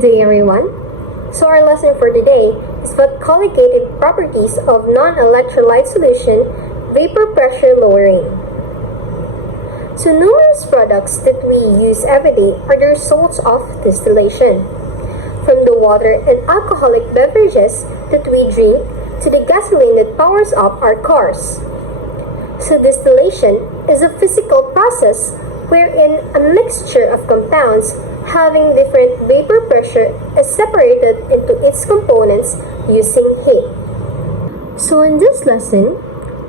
Good day, everyone. So our lesson for today is about colligated properties of non-electrolyte solution vapor pressure lowering. So numerous products that we use every day are the results of distillation. From the water and alcoholic beverages that we drink to the gasoline that powers up our cars. So distillation is a physical process wherein a mixture of compounds having different vapor pressure is separated into its components using heat. So in this lesson,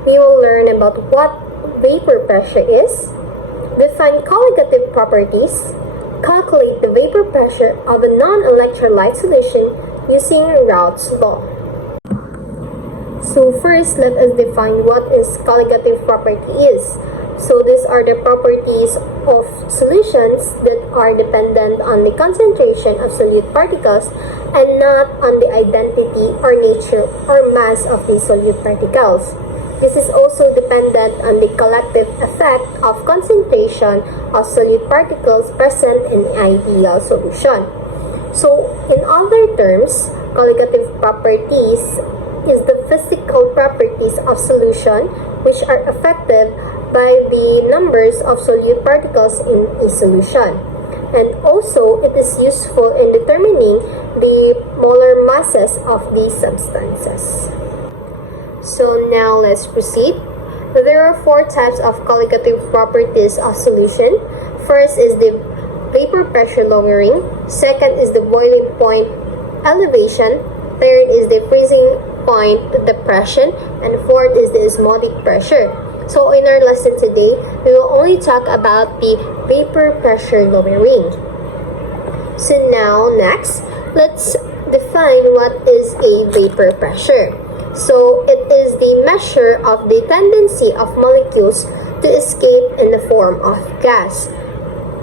we will learn about what vapor pressure is, define colligative properties, calculate the vapor pressure of a non-electrolyte solution using Raoult's law. So first, let us define what is colligative property is. So these are the properties of solutions that are dependent on the concentration of solute particles and not on the identity or nature or mass of the solute particles. This is also dependent on the collective effect of concentration of solute particles present in the ideal solution. So in other terms, colligative properties is the physical properties of solution which are affected by the numbers of solute particles in a solution. And also, it is useful in determining the molar masses of these substances. So now let's proceed. There are four types of colligative properties of solution. First is the vapor pressure lowering. Second is the boiling point elevation. Third is the freezing point depression. And fourth is the osmotic pressure. So in our lesson today, we will only talk about the vapor pressure lowering. So now next, let's define what is a vapor pressure. So it is the measure of the tendency of molecules to escape in the form of gas.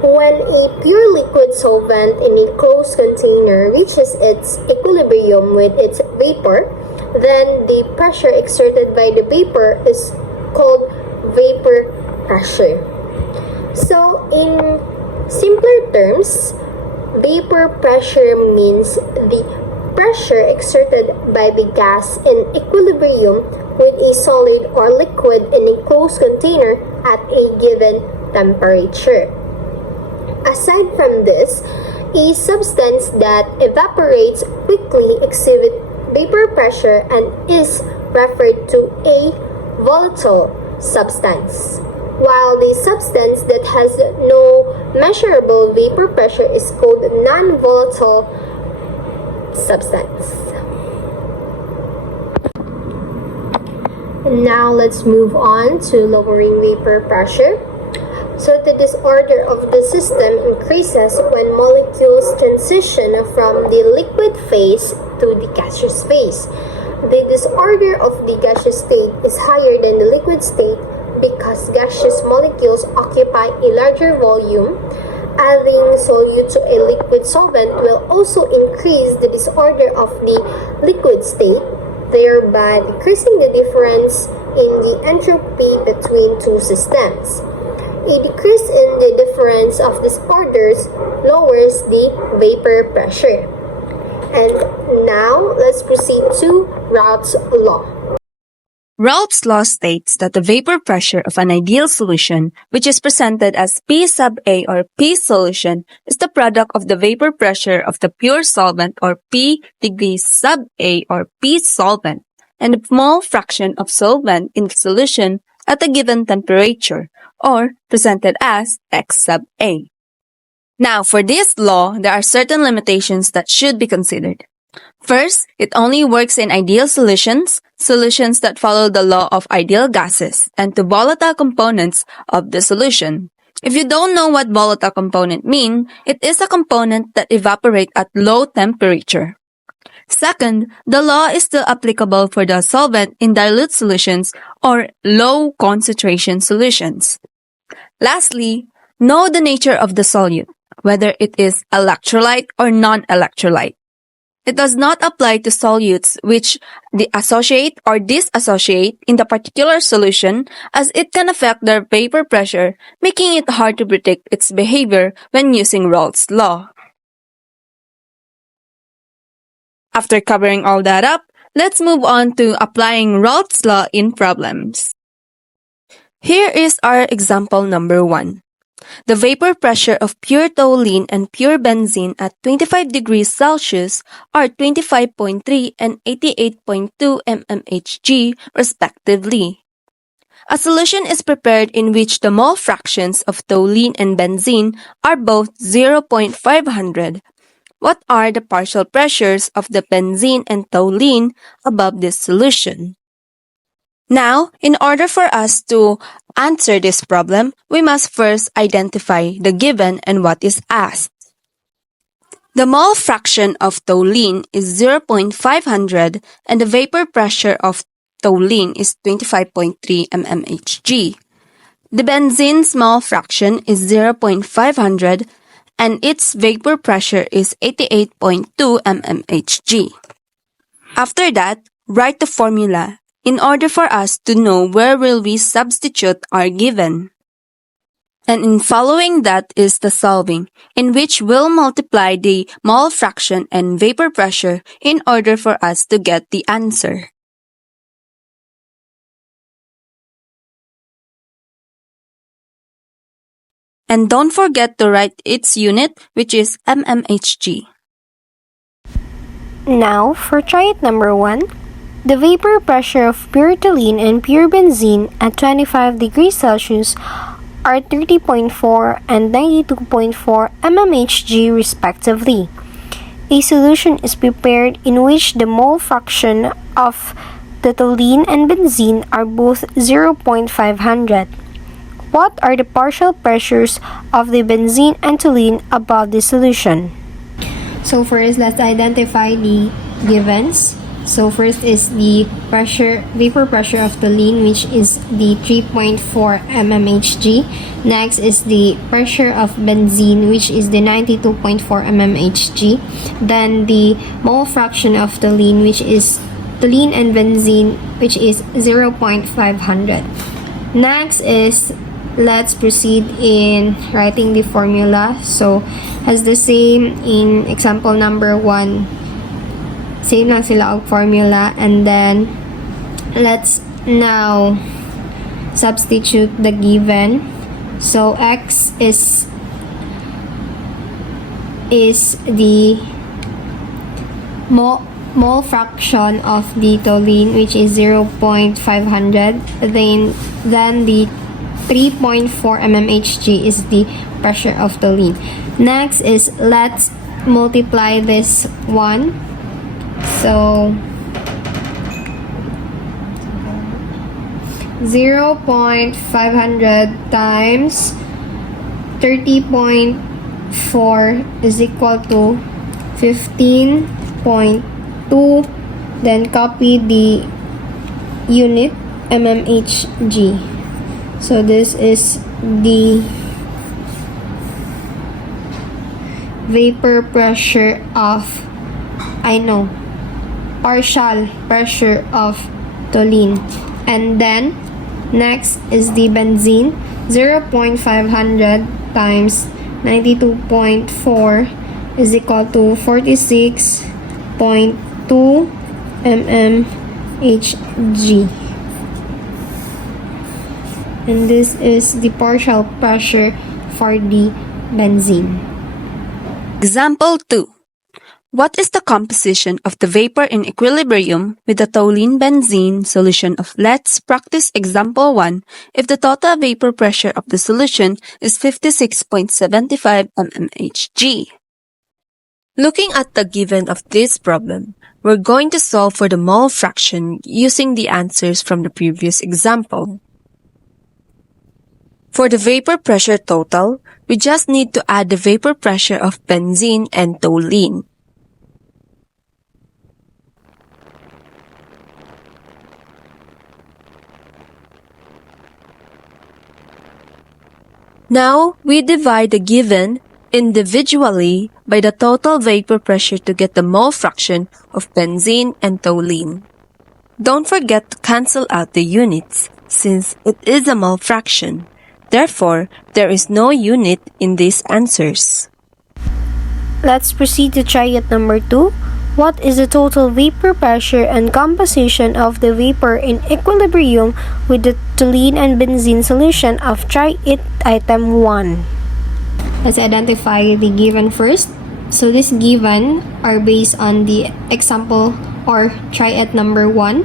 When a pure liquid solvent in a closed container reaches its equilibrium with its vapor, then the pressure exerted by the vapor is called vapor pressure. So in simpler terms, vapor pressure means the pressure exerted by the gas in equilibrium with a solid or liquid in a closed container at a given temperature. Aside from this, a substance that evaporates quickly exhibits vapor pressure and is referred to a volatile substance, while the substance that has no measurable vapor pressure is called non-volatile substance. And now let's move on to lowering vapor pressure. So the disorder of the system increases when molecules transition from the liquid phase to the gaseous phase. The disorder of the gaseous state is higher than the liquid state because gaseous molecules occupy a larger volume. Adding solute to a liquid solvent will also increase the disorder of the liquid state, thereby decreasing the difference in the entropy between two systems. A decrease in the difference of disorders lowers the vapor pressure. And now, let's proceed to Raoult's law. Raoult's law states that the vapor pressure of an ideal solution, which is presented as P sub A or P solution, is the product of the vapor pressure of the pure solvent or P degrees sub A or P solvent, and the mole fraction of solvent in the solution at a given temperature, or presented as X sub A. Now, for this law, there are certain limitations that should be considered. First, it only works in ideal solutions, solutions that follow the law of ideal gases, and to volatile components of the solution. If you don't know what volatile component mean, it is a component that evaporate at low temperature. Second, the law is still applicable for the solvent in dilute solutions or low concentration solutions. Lastly, know the nature of the solute, whether it is electrolyte or non-electrolyte. It does not apply to solutes which associate or disassociate in the particular solution, as it can affect their vapor pressure, making it hard to predict its behavior when using Raoult's law. After covering all that up, let's move on to applying Raoult's law in problems. Here is our example number 1. The vapor pressure of pure toluene and pure benzene at 25 degrees Celsius are 25.3 and 88.2 mmHg respectively. A solution is prepared in which the mole fractions of toluene and benzene are both 0.500. What are the partial pressures of the benzene and toluene above this solution? Now, in order for us to answer this problem, we must first identify the given and what is asked. The mole fraction of toluene is 0.500 and the vapor pressure of toluene is 25.3 mmHg. The benzene's mole fraction is 0.500 and its vapor pressure is 88.2 mmHg. After that, write the formula in order for us to know where will we substitute our given. And in following that is the solving, in which we'll multiply the mole fraction and vapor pressure in order for us to get the answer. And don't forget to write its unit, which is mmHg. Now, for triad number 1, the vapor pressure of pure toluene and pure benzene at 25 degrees Celsius are 30.4 and 92.4 mmHg respectively. A solution is prepared in which the mole fraction of the toluene and benzene are both 0.500. What are the partial pressures of the benzene and toluene above the solution? So first, let's identify the givens. So first is the vapor pressure of toluene, which is the 3.4 mmHg. Next is the pressure of benzene, which is the 92.4 mmHg. Then the mole fraction of toluene, which is toluene and benzene, which is 0.500. Next is, let's proceed in writing the formula. So as the same in example number 1. Same lang sila ang formula, and then let's now substitute the given. So x is the mole fraction of the toluene, which is 0.500. Then the 3.4 mmHg is the pressure of toluene. Next is, let's multiply this one. So 0.500 times 30.4 is equal to 15.2. Then copy the unit mmHg. So this is the vapor pressure of, partial pressure of toluene. And then next is the benzene, 0.500 times 92.4 is equal to 46.2 mmHg. And this is the partial pressure for the benzene. Example 2. What is the composition of the vapor in equilibrium with the toluene-benzene solution of let's practice example 1 if the total vapor pressure of the solution is 56.75 mmHg? Looking at the given of this problem, we're going to solve for the mole fraction using the answers from the previous example. For the vapor pressure total, we just need to add the vapor pressure of benzene and toluene. Now, we divide the given individually by the total vapor pressure to get the mole fraction of benzene and toluene. Don't forget to cancel out the units, since it is a mole fraction. Therefore, there is no unit in these answers. Let's proceed to triad number 2, What is the total vapor pressure and composition of the vapor in equilibrium with the toluene and benzene solution of try it item 1? Let's identify the given first. So this given are based on the example or try it number 1.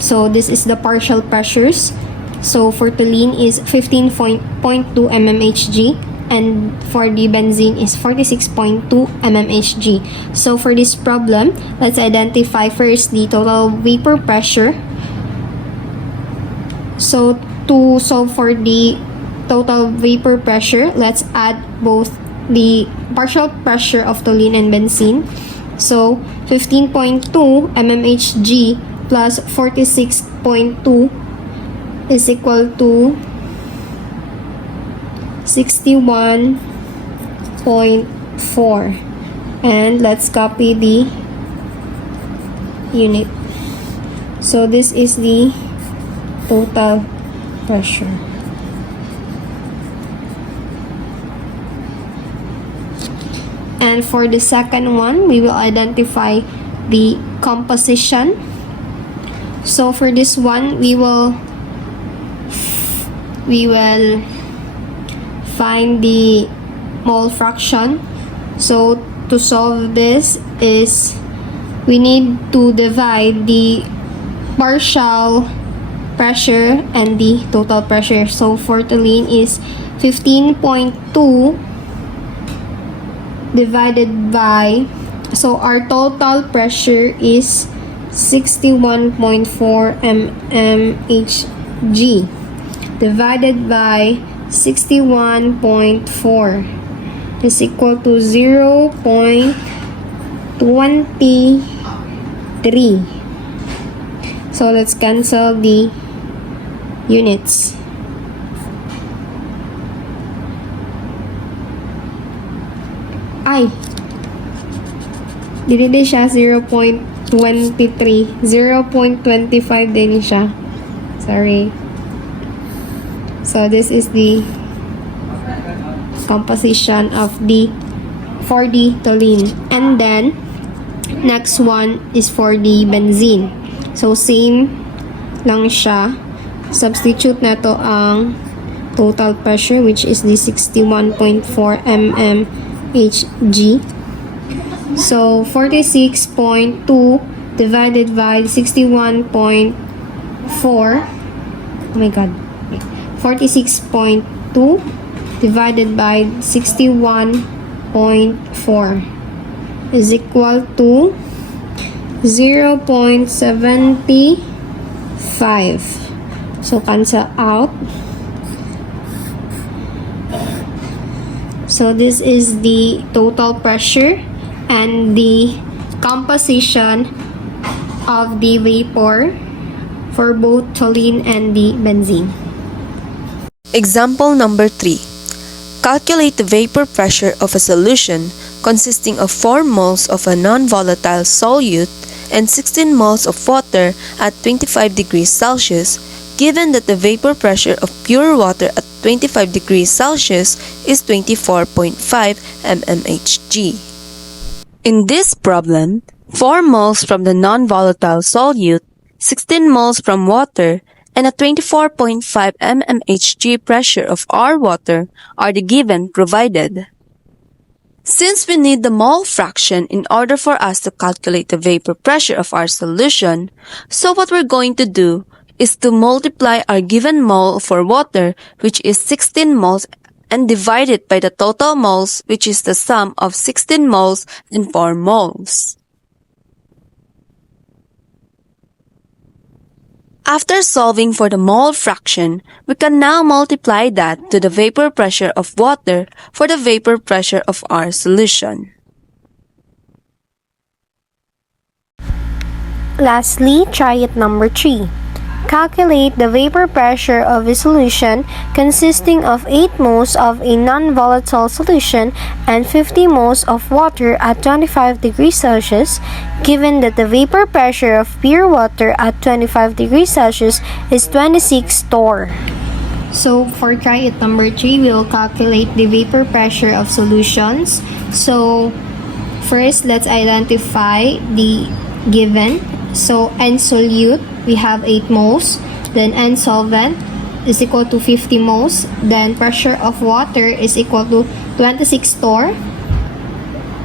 So this is the partial pressures. So for toluene is 15.2 mmHg and for the benzene is 46.2 mmHg. So for this problem, let's identify first the total vapor pressure. So to solve for the total vapor pressure, let's add both the partial pressure of toluene and benzene. So 15.2 mmHg plus 46.2 is equal to 61.4, and let's copy the unit. So this is the total pressure. And for the second one, we will identify the composition. So for this one, we will find the mole fraction. So to solve this is we need to divide the partial pressure and the total pressure. So for toluene is 15.2 divided by, so our total pressure is 61.4 mmHg divided by 61.4 is equal to 0.23. So let's cancel the units. Ay, dili din siya 0.23, 0.25 din siya. Sorry. So this is the composition of the for the toluene. And then next one is for the benzene. So same lang siya. Substitute na to ang total pressure, which is the 61.4 mmHg. So 46.2 divided by 61.4, oh my god, 46.2 divided by 61.4 is equal to 0.75. So cancel out. So this is the total pressure and the composition of the vapor for both toluene and the benzene. Example number 3. Calculate the vapor pressure of a solution consisting of 4 moles of a non-volatile solute and 16 moles of water at 25 degrees Celsius, given that the vapor pressure of pure water at 25 degrees Celsius is 24.5 mmHg. In this problem, 4 moles from the non-volatile solute, 16 moles from water, and a 24.5 mmHg pressure of our water are the given provided. Since we need the mole fraction in order for us to calculate the vapor pressure of our solution, so what we're going to do is to multiply our given mole for water, which is 16 moles, and divide it by the total moles, which is the sum of 16 moles and 4 moles. After solving for the mole fraction, we can now multiply that to the vapor pressure of water for the vapor pressure of our solution. Lastly, try it number 3. Calculate the vapor pressure of a solution consisting of 8 moles of a non-volatile solution and 50 moles of water at 25 degrees Celsius, given that the vapor pressure of pure water at 25 degrees Celsius is 26 torr. So for try it number 3, we will calculate the vapor pressure of solutions. So First, let's identify the given. So, N solute, we have 8 moles. Then, N solvent is equal to 50 moles. Then, pressure of water is equal to 26 torr.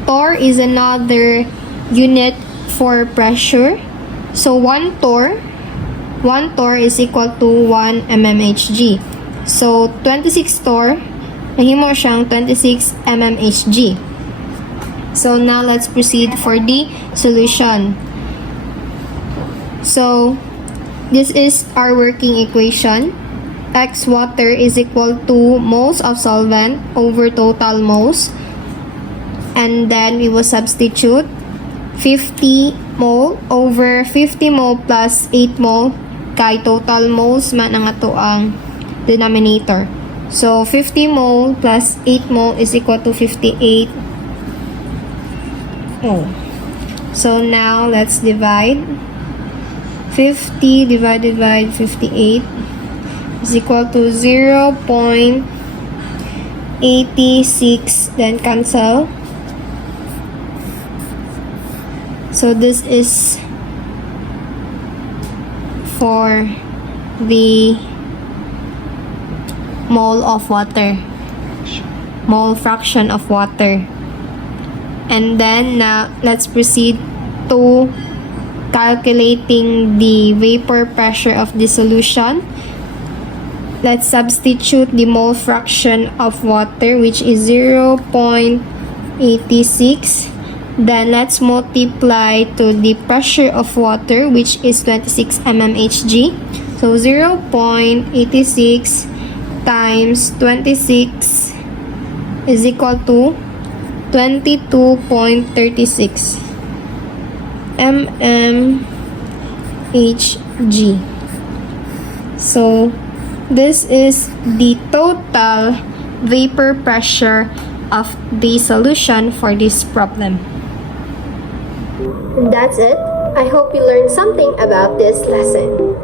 Torr is another unit for pressure. So, 1 torr is equal to 1 mmHg. So, 26 torr, nahimo siyang 26 mmHg. So, now let's proceed for the solution. So, this is our working equation. X water is equal to moles of solvent over total moles. And then we will substitute 50 mole over 50 mole plus 8 mole kay total moles man ang ato ang denominator. So, 50 mole plus 8 mole is equal to 58 mole. So, now let's divide. 50 divided by 58 is equal to 0.86, then cancel. So this is for the mole of water, mole fraction of water. And then now let's proceed to calculating the vapor pressure of the solution. Let's substitute the mole fraction of water, which is 0.86. Then let's multiply to the pressure of water, which is 26 mmHg. So 0.86 times 26 is equal to 22.36 mmHg. So this is the total vapor pressure of the solution for this problem. That's it. I hope you learned something about this lesson.